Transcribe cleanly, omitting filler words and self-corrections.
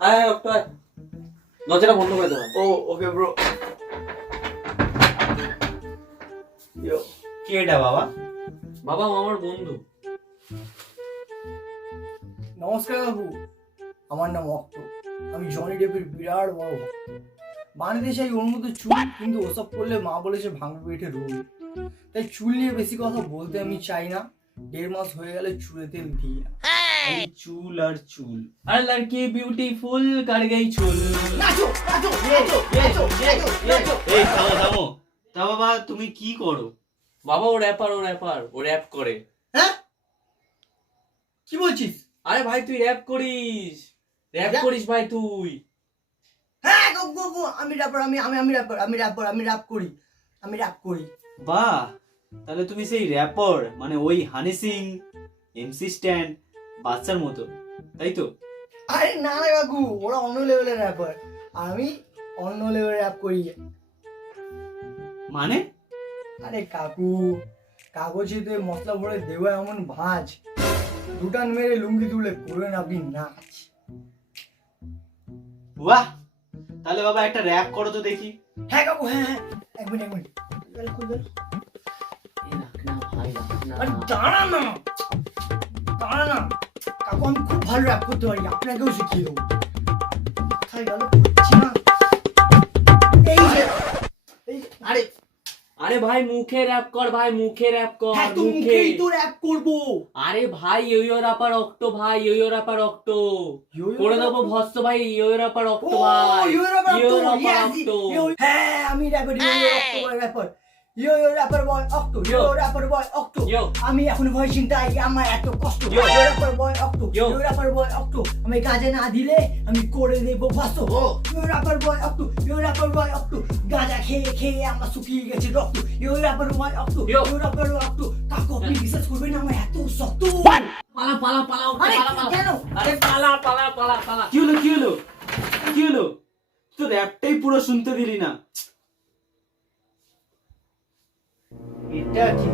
আয় একটা দরজাটা বন্ধ করে দেবো। ও ওকে ব্রো। কি এটা বাবা? বাবা ও আমার বন্ধু। নমস্কার বাবু, আমার নাম অক্টো। আমি জনি ডেপের বিরাট বড় ভক্ত। বানাতে চাই ওর মতো চুল, কিন্তু ওসব করলে মা বলেছে ভাঙবে পেটে রোগ। তাই চুল নিয়ে বেশি কথা বলতে আমি চাই না। 1.5 মাস হয়ে গেলে চুলে তেল দিই না। এই চুল আর চুল, আর লড়কি বিউটিফুল কার গই চুল। নাচো নাচো নাচো নাচো নাচো। এই থামো থামো। তা বাবা তুমি কি করো? বাবা ও র্যাপার, ও র্যাপ করে। হ্যাঁ কি বলছিস? আরে ভাই তুই র্যাপ করিস, ভাই তুই। হ্যাঁ গো গো গো, আমি র্যাপার, আমি র্যাপ করি। আমি র্যাপ করি। বাহ, তাহলে তুমি সেই র্যাপার, মানে ওই হানি সিং, এমসি স্ট্যান্ড, বাচ্চার মতো, তাই তো? আরে না না কাকু, ওরা অন্য লেভেলের র্যাপার, আর আমি অন্য লেভেলের র্যাপ করি। মানে? আরে কাকু, কাগজেতে মশলা ভরে দেওয়া এমন ভাঁজ, দুটান মেরে লুঙ্গি তুলে করবেন আপনি নাচ। বাহ, তাহলে বাবা একটা র্যাপ করো তো দেখি। হ্যাঁ কাকু, হ্যাঁ হ্যাঁ, এক মিনিট। আরে দাঁড়া না কাকু, আমি খুব ভালো র্যাপ করতে পারি, আপনাকেও শিখিয়ে দেবো। কোথায় গেল বুঝছি না। এই যে আরে আরে ভাই মুখে র্যাপ কর, ভাই মুখে র্যাপ কর। হ্যাঁ, তো মুখেই তো র্যাপ করবো। আরে ভাই ইয়ো র্যাপার অক্টো, ভাই ইয়ো র্যাপার অক্টো করে দেবো ভস্ত ভাই। ইয়ো র্যাপার অক্টো ভাই, ইয়ো র্যাপার অক্টো। হ্যাঁ আমি rapper, rapper rapper boy Octo, rapper boy Octo. আমি এখন ভয় চিন্তায় আমার এত কষ্ট। Rapper boy Octo, rapper boy Octo. আমি গাজা না দিলে আমি করে দেবো ভস্ত। Rapper boy Octo, rapper boy Octo. গাঁজা খেয়ে খেয়ে আমার শুকিয়ে গেছে রক্ত। Rapper boy Octo, rapper boy Octo. কাকু আপনি বিশ্বাস করবেন না, আমার এত শক্ত। পালা পালা পালা অক্টো, আরে পালা পালা। কেন? আরে পালা পালা পালা পালা। কি হলো? তো র্যাপটাই পুরো শুনতে দিলি না। এটা কি?